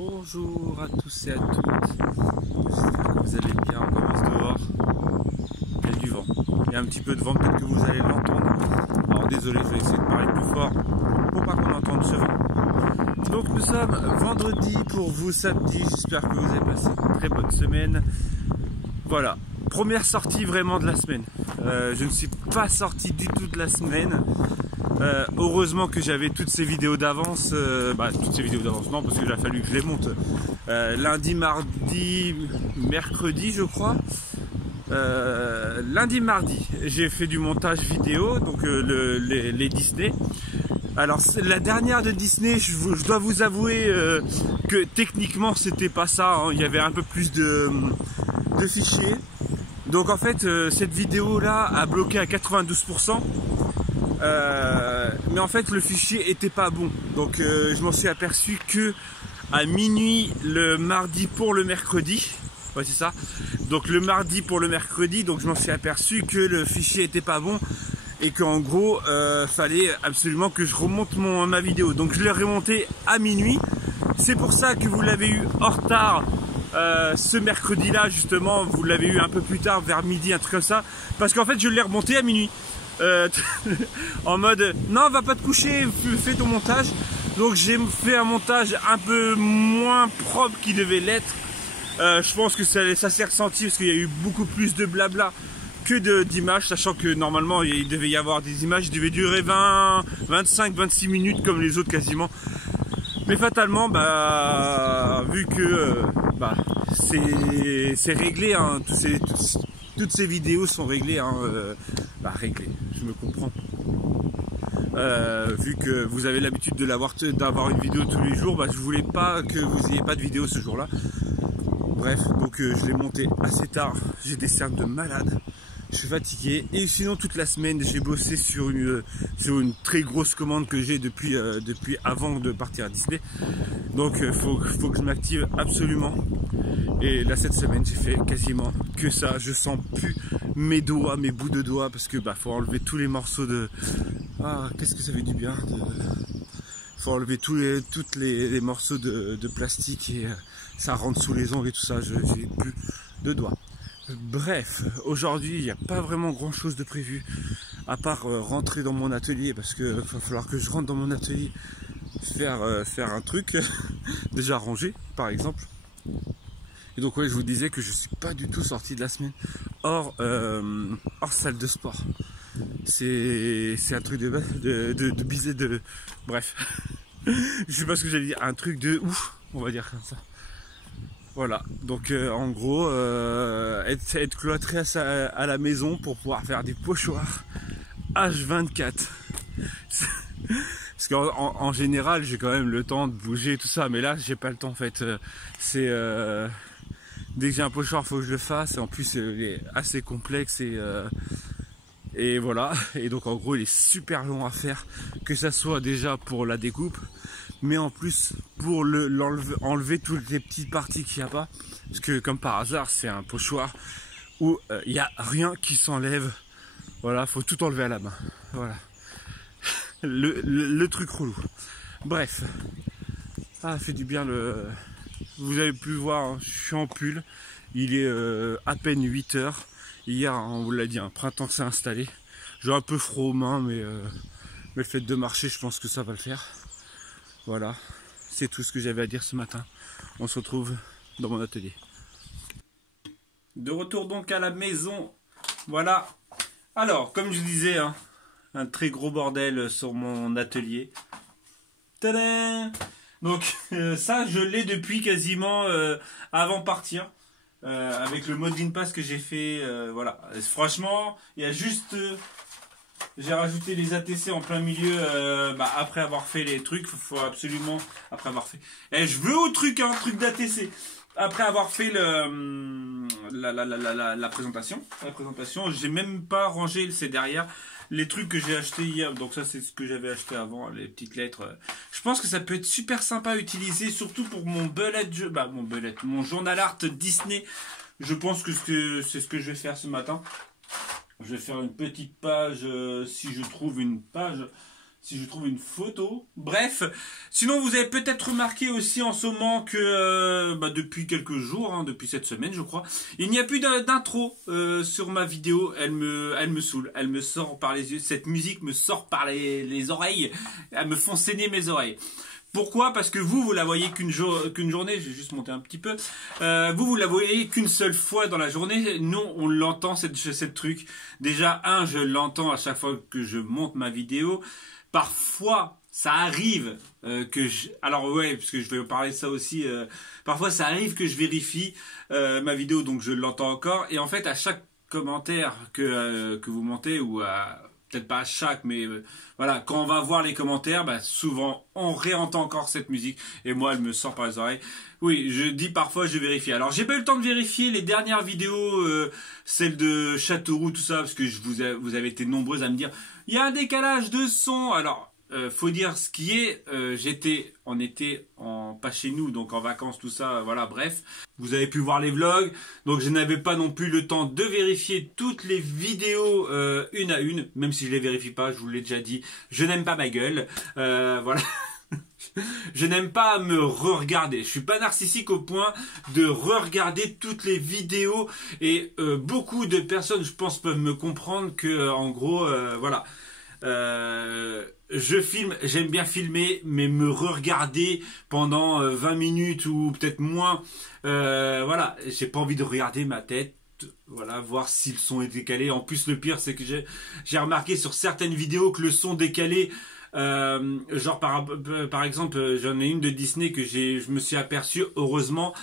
Bonjour à tous et à toutes, j'espère que vous allez bien, on commence dehors, il y a du vent, il y a un petit peu de vent, peut-être que vous allez l'entendre, alors désolé je vais essayer de parler plus fort pour pas qu'on entende ce vent. Donc nous sommes vendredi pour vous samedi, j'espère que vous avez passé une très bonne semaine. Voilà, première sortie vraiment de la semaine, je ne suis pas sorti du tout de la semaine. Heureusement que j'avais toutes ces vidéos d'avance, toutes ces vidéos d'avance non parce qu'il a fallu que je les monte lundi, mardi, mercredi je crois. Lundi, mardi j'ai fait du montage vidéo, donc les Disney. Alors la dernière de Disney, je dois vous avouer que techniquement c'était pas ça, hein. Il y avait un peu plus de fichiers. Donc en fait cette vidéo là a bloqué à 92%. Mais en fait le fichier était pas bon, donc je m'en suis aperçu que à minuit le mardi pour le mercredi. Ouais, c'est ça, donc le mardi pour le mercredi, donc je m'en suis aperçu que le fichier était pas bon et qu'en gros fallait absolument que je remonte ma vidéo, donc je l'ai remonté à minuit. C'est pour ça que vous l'avez eu en retard ce mercredi là, justement vous l'avez eu un peu plus tard vers midi, un truc comme ça, parce qu'en fait je l'ai remonté à minuit. En mode non, va pas te coucher, fais ton montage. Donc j'ai fait un montage un peu moins propre qu'il devait l'être. Je pense que ça s'est ressenti parce qu'il y a eu beaucoup plus de blabla que d'images, sachant que normalement il devait y avoir des images, il devait durer 20, 25, 26 minutes comme les autres quasiment. Mais fatalement, vu que c'est réglé, hein, toutes ces vidéos sont réglées, hein, réglées, je me comprends. Vu que vous avez l'habitude d'avoir une vidéo tous les jours, je voulais pas que vous ayez pas de vidéo ce jour-là. Bref, donc je l'ai monté assez tard, j'ai des cernes de malade, je suis fatigué. Et sinon toute la semaine j'ai bossé sur une très grosse commande que j'ai depuis avant de partir à Disney. Donc faut que je m'active absolument. Et là cette semaine j'ai fait quasiment que ça, je sens plus mes doigts, mes bouts de doigts, parce que faut enlever tous les morceaux de... Ah, qu'est-ce que ça fait du bien faut enlever tous les morceaux de plastique et ça rentre sous les ongles et tout ça, j'ai plus de doigts. Bref, aujourd'hui il n'y a pas vraiment grand chose de prévu à part rentrer dans mon atelier, parce que va falloir que je rentre dans mon atelier faire un truc déjà ranger par exemple. Et donc ouais, je vous disais que je suis pas du tout sorti de la semaine hors salle de sport. C'est un truc de bizarre, bref. Je sais pas ce que j'allais dire, un truc de ouf, on va dire comme ça. Voilà, donc en gros, être cloîtré à la maison pour pouvoir faire des pochoirs H24. Parce qu'en général, j'ai quand même le temps de bouger et tout ça, mais là, j'ai pas le temps en fait. Dès que j'ai un pochoir, il faut que je le fasse. Et en plus, il est assez complexe et voilà. Et donc, en gros, il est super long à faire, que ça soit déjà pour la découpe, mais en plus pour enlever toutes les petites parties qu'il n'y a pas. Parce que, comme par hasard, c'est un pochoir où il n'y a rien qui s'enlève. Voilà, faut tout enlever à la main. Voilà. Le truc relou. Bref. Ah, fait du bien Vous avez pu voir, hein, je suis en pull. Il est à peine 8 h. Hier, on vous l'a dit, un printemps s'est installé. J'ai un peu froid aux mains, mais le fait de marcher, je pense que ça va le faire. Voilà, c'est tout ce que j'avais à dire ce matin. On se retrouve dans mon atelier. De retour donc à la maison. Voilà. Alors, comme je disais, hein, un très gros bordel sur mon atelier. Tadam! Donc ça, je l'ai depuis quasiment avant partir. Avec le Modeling Pass que j'ai fait, voilà. Franchement, il y a juste... j'ai rajouté les ATC en plein milieu après avoir fait les trucs. Faut absolument... Après avoir fait... je veux un truc d'ATC. Après avoir fait la présentation. La présentation, j'ai même pas rangé, c'est derrière les trucs que j'ai acheté hier. Donc ça, c'est ce que j'avais acheté avant, les petites lettres. Je pense que ça peut être super sympa à utiliser, surtout pour mon mon journal art Disney. Je pense que c'est ce que je vais faire ce matin. Je vais faire une petite page, si je trouve une page si je trouve une photo. Bref, sinon vous avez peut-être remarqué aussi en ce moment que depuis quelques jours, hein, depuis cette semaine je crois, il n'y a plus d'intro sur ma vidéo. Elle me saoule, elle me sort par les yeux. Cette musique me sort par les oreilles, elle me font saigner mes oreilles. Pourquoi? Parce que vous la voyez qu'une journée, je vais juste monter un petit peu, vous la voyez qu'une seule fois dans la journée, nous on l'entend cette truc. Déjà, je l'entends à chaque fois que je monte ma vidéo. Parfois, ça arrive alors ouais, parce que je vais parler de ça aussi, parfois ça arrive que je vérifie ma vidéo, donc je l'entends encore, et en fait à chaque commentaire que vous montez, ou peut-être pas à chaque, mais voilà, quand on va voir les commentaires, souvent on réentend encore cette musique, et moi elle me sort par les oreilles. Oui, je dis parfois je vérifie. Alors j'ai pas eu le temps de vérifier les dernières vidéos, celles de Châteauroux, tout ça, parce que vous avez été nombreuses à me dire il y a un décalage de son. Alors faut dire ce qui est, on était pas chez nous, donc en vacances, tout ça, voilà, bref. Vous avez pu voir les vlogs, donc je n'avais pas non plus le temps de vérifier toutes les vidéos une à une, même si je les vérifie pas, je vous l'ai déjà dit, je n'aime pas ma gueule, voilà. Je n'aime pas me re-regarder. Je suis pas narcissique au point de re-regarder toutes les vidéos, et beaucoup de personnes, je pense, peuvent me comprendre que en gros, voilà. Je filme, j'aime bien filmer, mais me re-regarder pendant 20 minutes ou peut-être moins, voilà, j'ai pas envie de regarder ma tête. Voilà, voir si le son est décalé. En plus, le pire, c'est que j'ai remarqué sur certaines vidéos que le son décalé, genre par exemple, j'en ai une de Disney que je me suis aperçu, heureusement,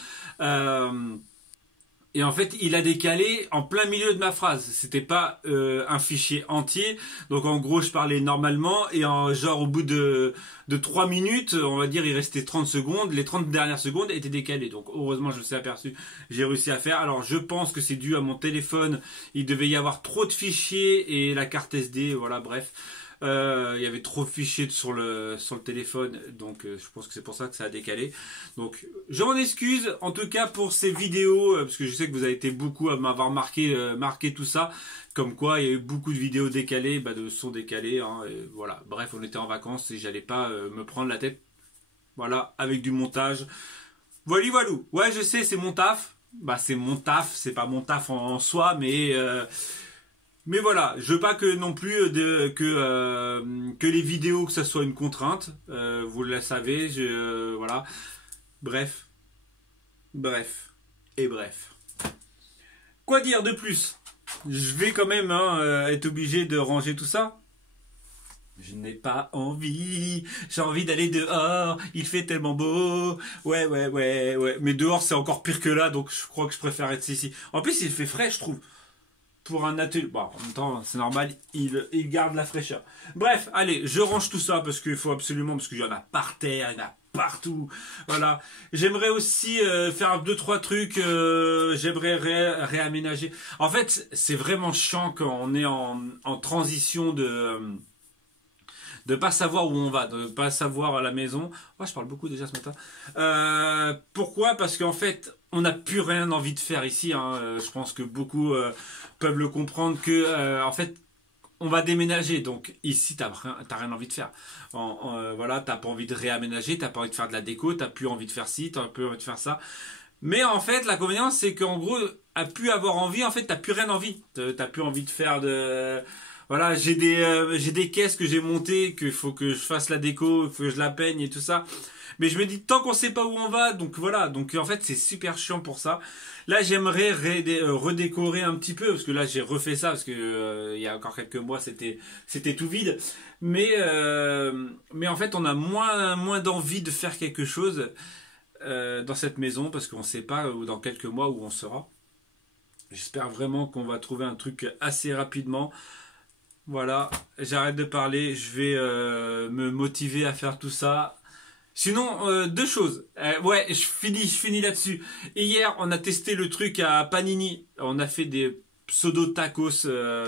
et en fait il a décalé en plein milieu de ma phrase. C'était pas un fichier entier, donc en gros je parlais normalement, et genre au bout de 3 minutes, on va dire, il restait 30 secondes, les 30 dernières secondes étaient décalées, donc heureusement je me suis aperçu, j'ai réussi à faire. Alors je pense que c'est dû à mon téléphone, il devait y avoir trop de fichiers, et la carte SD, voilà, bref. Il y avait trop de fichiers sur le téléphone, donc je pense que c'est pour ça que ça a décalé. Donc je m'en excuse en tout cas pour ces vidéos, parce que je sais que vous avez été beaucoup à m'avoir marqué tout ça, comme quoi il y a eu beaucoup de vidéos décalées, de sons décalés, hein, et voilà. Bref, on était en vacances et j'allais pas me prendre la tête, voilà, avec du montage. Voilà, voilou. Ouais, je sais, c'est mon taf. C'est mon taf, c'est pas mon taf en soi, mais voilà, je veux pas que non plus que les vidéos, que ça soit une contrainte. Vous le savez, voilà. Bref. Quoi dire de plus? Je vais quand même être obligé de ranger tout ça. Je n'ai pas envie. J'ai envie d'aller dehors. Il fait tellement beau. Ouais. Mais dehors, c'est encore pire que là, donc je crois que je préfère être ici. En plus, il fait frais, je trouve. Pour un atelier, bon, en même temps c'est normal, il garde la fraîcheur. Bref, allez, je range tout ça parce qu'il faut absolument, parce qu'il y en a par terre, il y en a partout, voilà. J'aimerais aussi faire 2-3 trucs, j'aimerais réaménager. En fait, c'est vraiment chiant quand on est en transition de pas savoir où on va, de pas savoir à la maison. Oh, je parle beaucoup déjà ce matin. Pourquoi? Parce qu'en fait, on n'a plus rien envie de faire ici, hein. Je pense que beaucoup peuvent le comprendre que en fait on va déménager, donc ici t'as rien envie de faire. Voilà, t'as pas envie de réaménager, t'as pas envie de faire de la déco, t'as plus envie de faire ci, t'as plus envie de faire ça. Mais en fait l'inconvénient c'est qu'en gros, à plus avoir envie, en fait t'as plus rien envie. T'as plus envie de faire de... Voilà, j'ai des caisses que j'ai montées, qu'il faut que je fasse la déco, il faut que je la peigne et tout ça. Mais je me dis, tant qu'on sait pas où on va, donc voilà. Donc en fait, c'est super chiant pour ça. Là, j'aimerais redécorer un petit peu, parce que là, j'ai refait ça, parce que il y a encore quelques mois, c'était tout vide. Mais en fait, on a moins d'envie de faire quelque chose dans cette maison, parce qu'on sait pas dans quelques mois où on sera. J'espère vraiment qu'on va trouver un truc assez rapidement. Voilà, j'arrête de parler, je vais me motiver à faire tout ça. Sinon, 2 choses. Ouais, je finis là-dessus. Hier, on a testé le truc à Panini. On a fait des pseudo tacos,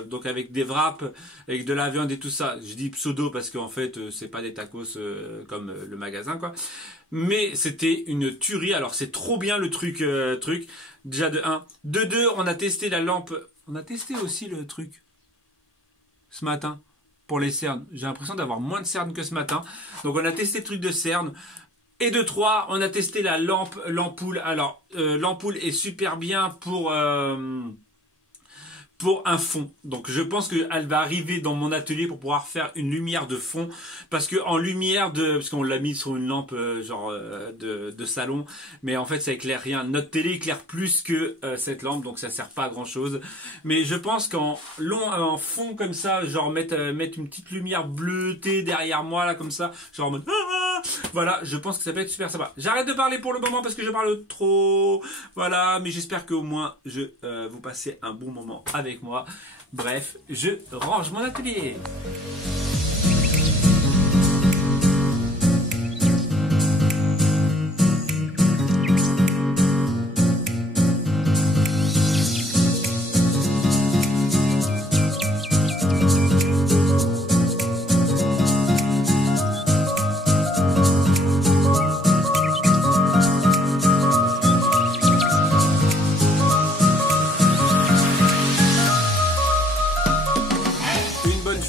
donc avec des wraps, avec de la viande et tout ça. Je dis pseudo parce qu'en fait, c'est pas des tacos comme le magasin, quoi. Mais c'était une tuerie. Alors, c'est trop bien le truc. Déjà de 1. De 2, on a testé la lampe. On a testé aussi le truc ce matin. pour les cernes. J'ai l'impression d'avoir moins de cernes que ce matin. Donc on a testé le truc de cernes. Et de 3, on a testé la l'ampoule. Alors, l'ampoule est super bien pour un fond. Donc je pense qu'elle va arriver dans mon atelier pour pouvoir faire une lumière de fond. Parce que en lumière parce qu'on l'a mis sur une lampe de salon, mais en fait ça éclaire rien. Notre télé éclaire plus que cette lampe, donc ça sert pas à grand chose. Mais je pense qu'en en fond comme ça, genre mettre une petite lumière bleutée derrière moi là comme ça, genre en mode voilà, je pense que ça peut être super sympa. J'arrête de parler pour le moment parce que je parle trop. Voilà, mais j'espère qu'au moins vous passez un bon moment avec moi. Bref, je range mon atelier.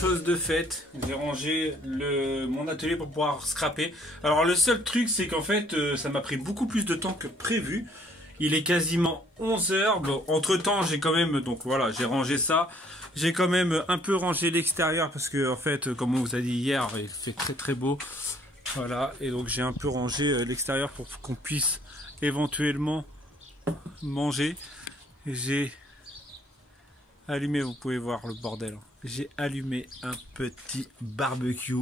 Chose de fait, j'ai rangé mon atelier pour pouvoir scraper. Alors le seul truc c'est qu'en fait ça m'a pris beaucoup plus de temps que prévu. Il est quasiment 11 h. Bon, entre temps j'ai quand même, donc voilà, j'ai rangé ça. J'ai quand même un peu rangé l'extérieur parce que en fait comme on vous a dit hier, il fait très très beau. Voilà, et donc j'ai un peu rangé l'extérieur pour qu'on puisse éventuellement manger. J'ai allumé, vous pouvez voir le bordel. J'ai allumé un petit barbecue.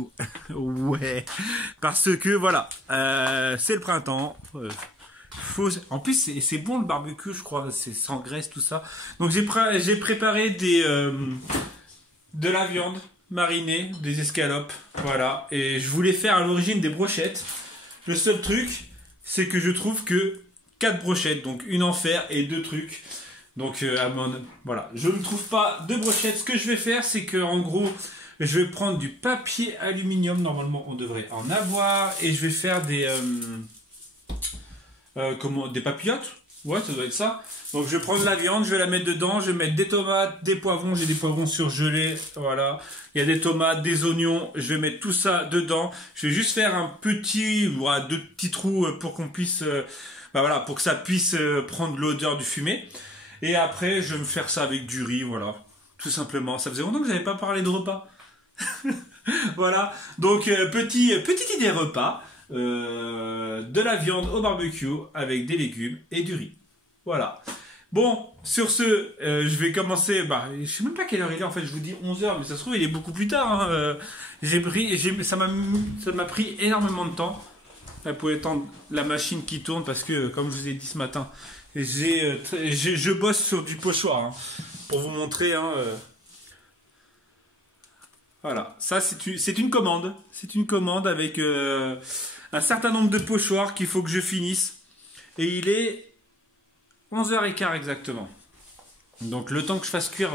Ouais. Parce que voilà, c'est le printemps. En plus, c'est bon le barbecue, je crois. C'est sans graisse, tout ça. Donc j'ai préparé de la viande marinée, des escalopes. Voilà. Et je voulais faire à l'origine des brochettes. Le seul truc, c'est que je trouve que 4 brochettes. Donc une en fer et 2 trucs. Donc voilà, je ne trouve pas de brochettes. Ce que je vais faire, c'est que en gros, je vais prendre du papier aluminium. Normalement, on devrait en avoir. Et je vais faire des papillotes. Ouais, ça doit être ça. Donc je vais prendre la viande, je vais la mettre dedans. Je vais mettre des tomates, des poivrons. J'ai des poivrons surgelés. Voilà. Il y a des tomates, des oignons. Je vais mettre tout ça dedans. Je vais juste faire un petit, voilà, 2 petits trous pour qu'on puisse, voilà, pour que ça puisse prendre l'odeur du fumé. Et après, je vais me faire ça avec du riz, voilà, tout simplement. Ça faisait longtemps que j'avais pas parlé de repas. Voilà, donc petite idée repas, de la viande au barbecue avec des légumes et du riz. Voilà. Bon, sur ce, je vais commencer, je sais même pas quelle heure il est, en fait, je vous dis 11 h, mais ça se trouve, il est beaucoup plus tard. Hein. Ça m'a pris énormément de temps pour étendre la machine qui tourne, parce que, comme je vous ai dit ce matin, je bosse sur du pochoir, hein, pour vous montrer. Hein, voilà, ça c'est une commande. C'est une commande avec un certain nombre de pochoirs qu'il faut que je finisse. Et il est 11h15 exactement. Donc le temps que je fasse cuire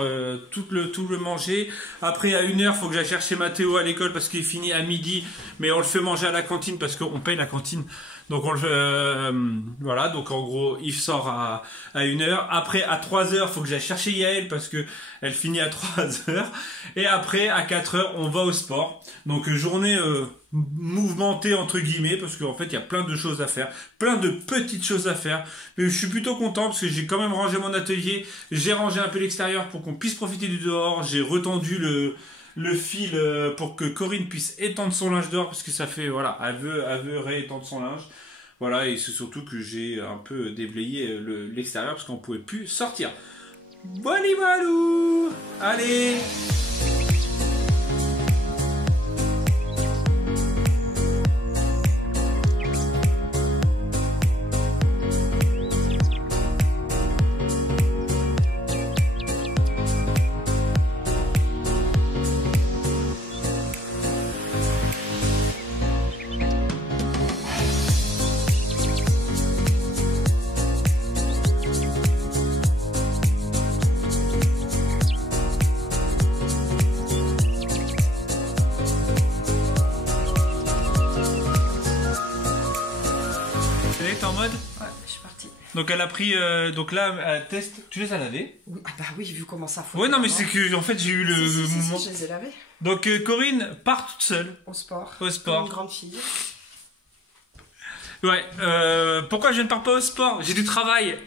tout le manger. Après à 1 h, il faut que j'aille chercher Mathéo à l'école parce qu'il finit à midi. Mais on le fait manger à la cantine parce qu'on paye la cantine. Donc voilà, donc en gros Yves sort à 1 h. Après à 3 h, il faut que j'aille chercher Yael parce que elle finit à 3 h. Et après à 4 h, on va au sport. Donc journée mouvementée entre guillemets, parce qu'en fait il y a plein de choses à faire, plein de petites choses à faire. Mais je suis plutôt content parce que j'ai quand même rangé mon atelier, j'ai rangé un peu l'extérieur pour qu'on puisse profiter du dehors, j'ai retendu le fil pour que Corinne puisse étendre son linge dehors, parce que ça fait, voilà, elle veut réétendre son linge. Voilà, et c'est surtout que j'ai un peu déblayé l'extérieur parce qu'on pouvait plus sortir. Boli balou, allez. En mode. Ouais, je suis partie. Donc elle a pris, donc là elle teste. Tu les as lavés? Oui, ah bah oui, vu comment ça fout. Ouais, non mais c'est que en fait j'ai eu le si, moment. je les ai lavés. Donc Corinne part toute seule. Au sport. Au sport. Comme une grande fille. Ouais. Pourquoi je ne pars pas au sport? J'ai du travail.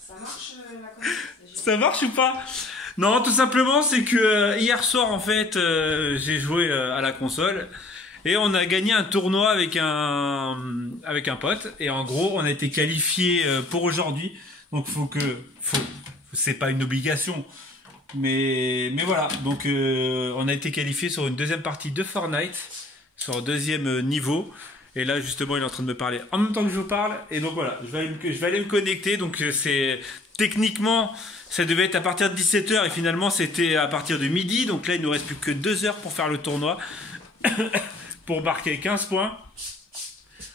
Ça marche la connexion? Ça marche ou pas? Non, tout simplement, c'est que hier soir, en fait, j'ai joué à la console et on a gagné un tournoi avec un pote. Et en gros, on a été qualifié pour aujourd'hui. Donc, c'est pas une obligation, mais voilà. Donc, on a été qualifié sur une deuxième partie de Fortnite, sur un deuxième niveau. Et là, justement, il est en train de me parler en même temps que je vous parle. Et donc voilà, je vais aller me connecter. Donc, c'est techniquement, ça devait être à partir de 17h et finalement c'était à partir de midi. Donc là il nous reste plus que 2 heures pour faire le tournoi. Pour marquer 15 points.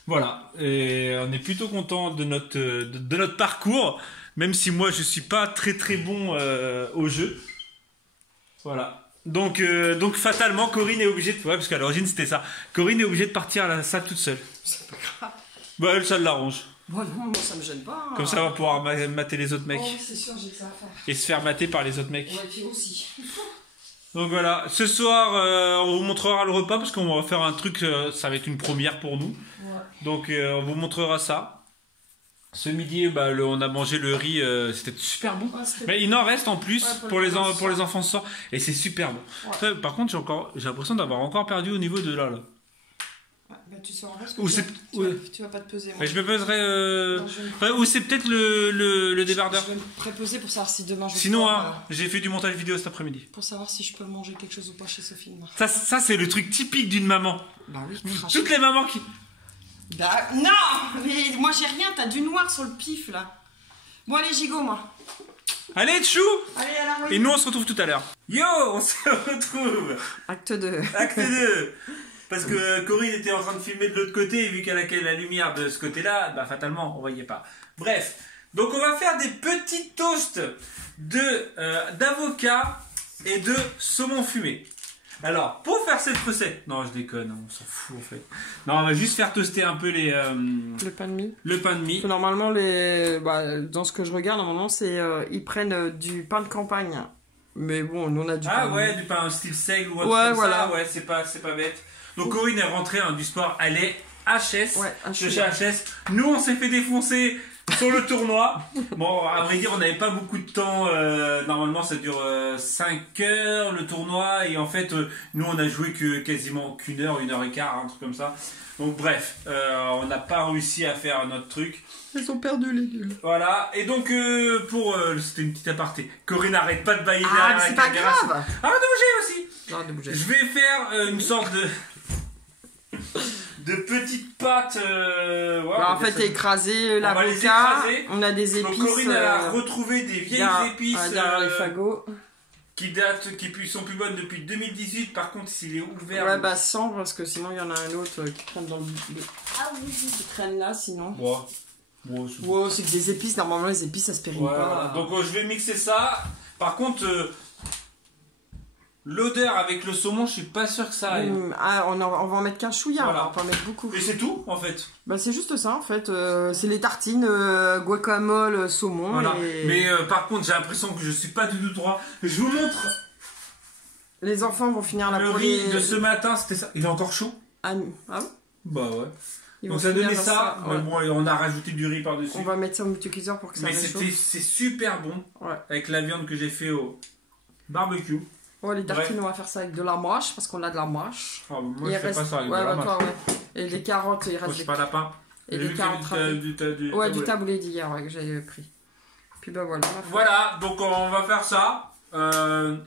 Voilà. Et on est plutôt content de notre parcours. Même si moi je suis pas très très bon au jeu. Voilà. Donc fatalement Corinne est obligée de... Ouais, parce qu'à l'origine c'était ça. Corinne est obligée de partir à la salle toute seule. C'est pas grave. Bah elle, ça l'arrange. Bon, non, moi ça me gêne pas. Comme ça, on va pouvoir mater les autres mecs. Oh, c'est sûr, j'ai que ça à faire. Et se faire mater par les autres mecs. Ouais, puis aussi. Donc voilà, ce soir, on vous montrera le repas parce qu'on va faire un truc, ça va être une première pour nous. Ouais. Donc on vous montrera ça. Ce midi, on a mangé le riz, c'était super bon. Ouais, Mais il en reste en plus ouais, pour les enfants ce soir. Et c'est super bon. Ouais. Par contre, j'ai l'impression d'avoir encore perdu au niveau de là. Ouais, bah, tu sauras parce que tu vas pas te peser. Moi. Mais je me peserai. Non, je Ou c'est peut-être le débardeur. Je vais me préposer pour savoir si demain je vais Sinon, pouvoir, j'ai fait du montage vidéo cet après-midi. pour savoir si je peux manger quelque chose ou pas chez Sophie demain. Ça c'est le truc typique d'une maman. Bah oui, Toutes les mamans qui. Bah non, mais moi j'ai rien, t'as du noir sur le pif là. Bon allez gigot moi. Allez Tchou. Allez à la rue. Et nous on se retrouve tout à l'heure. Yo, on se retrouve. Acte 2. Acte 2. Parce que Corinne était en train de filmer de l'autre côté et vu qu'elle a la lumière de ce côté-là, bah fatalement on voyait pas. Bref, donc on va faire des petits toasts d'avocat et de saumon fumé. Alors, pour faire cette recette... Non, je déconne, on s'en fout en fait. Non, on va juste faire toaster un peu Le pain de mie. le pain de mie. Normalement, dans ce que je regarde, normalement, c'est ils prennent du pain de campagne. Mais bon, nous on a du pain. Ah ouais, du pain style seigle ou autre ouais, comme voilà. ça. Ouais, c'est pas bête. Donc Corinne est rentrée du sport, elle est HS, Ouais, de chez HS. Nous, on s'est fait défoncer sur le tournoi. Bon, à vrai dire, on n'avait pas beaucoup de temps. Normalement, ça dure 5 heures le tournoi. Et en fait, nous, on a joué que quasiment qu'une heure, 1h15, un truc comme ça. Donc bref, on n'a pas réussi à faire notre truc. Ils ont perdu les nuls. Voilà, et donc c'était une petite aparté. Corinne n'arrête pas de bailler Ah, derrière mais c'est la pas caméra. grave. Ah, de bouger aussi. Non, de bouger. Je vais faire une sorte de petite pâte. Bah, en fait, écraser va les l'avocat. écraser. On a des épices. Donc Corinne elle a retrouvé des vieilles épices derrière les fagots. qui sont plus bonnes depuis 2018. Par contre, s'il est ouvert. Ouais, bah sans, parce que sinon il y en a un autre qui traîne dans le. Ah oui, qui traîne là sinon. Ouais, c'est que des épices, normalement les épices ça se périme pas. Voilà. Donc je vais mixer ça. Par contre, l'odeur avec le saumon, je suis pas sûr que ça aille. On va en mettre qu'un chouïa, Voilà. on va pas en mettre beaucoup. Et c'est tout en fait. Bah c'est juste ça en fait, c'est les tartines guacamole, saumon. Voilà. Et... Mais par contre, j'ai l'impression que je suis pas du tout droit. Je vous montre Les enfants vont finir la le riz de ce matin, c'était ça. Il est encore chaud? Ah ouais. Bah ouais. Ils Donc vont ça donnait finir ça, ouais. mais bon, on a rajouté du riz par-dessus. On va mettre ça au multicuiseur pour que ça Mais réchauffe. c'est super bon, Ouais. avec la viande que j'ai fait au barbecue. Ouais, les tartines, on va faire ça avec de la mâche, parce qu'on a de la mâche. Ah, moi Il je fais reste... pas ça avec ouais, de la bah, toi, mâche. ouais. Et les carottes, il Moi reste je suis pas lapin. Et J'ai des vu carottes que du ouais, du taboulé. taboulé d'hier, ouais, que j'avais pris. Puis bah voilà. Voilà, donc on va faire ça.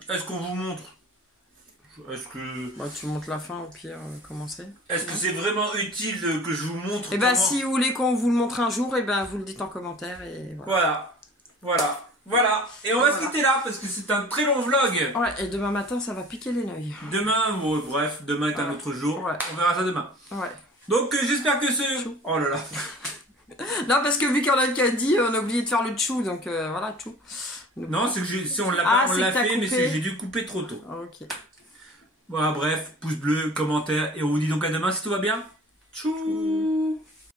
Est-ce qu'on vous montre? Est-ce que... Bah, tu montes la fin au pire, comment c'est. Est-ce que c'est vraiment utile que je vous montre? Et bah comment... si vous voulez qu'on vous le montre un jour, et ben vous le dites en commentaire et voilà. Voilà. Et on va se quitter là parce que c'est un très long vlog. Ouais, et demain matin ça va piquer les neuils. Demain, bref, demain est un autre jour. Ouais. On verra ça demain. Ouais. Donc j'espère que ce... Oh là là. Non, parce que vu qu'on a qu'à dit, on a oublié de faire le tchou, donc voilà, tchou. Non, c'est que si on l'a Ah, pas, on c'est l'a que t'as fait, mais coupé. c'est que j'ai dû couper trop tôt. Ok. Voilà, bref, pouce bleu, commentaire, et on vous dit donc à demain si tout va bien. Tchou.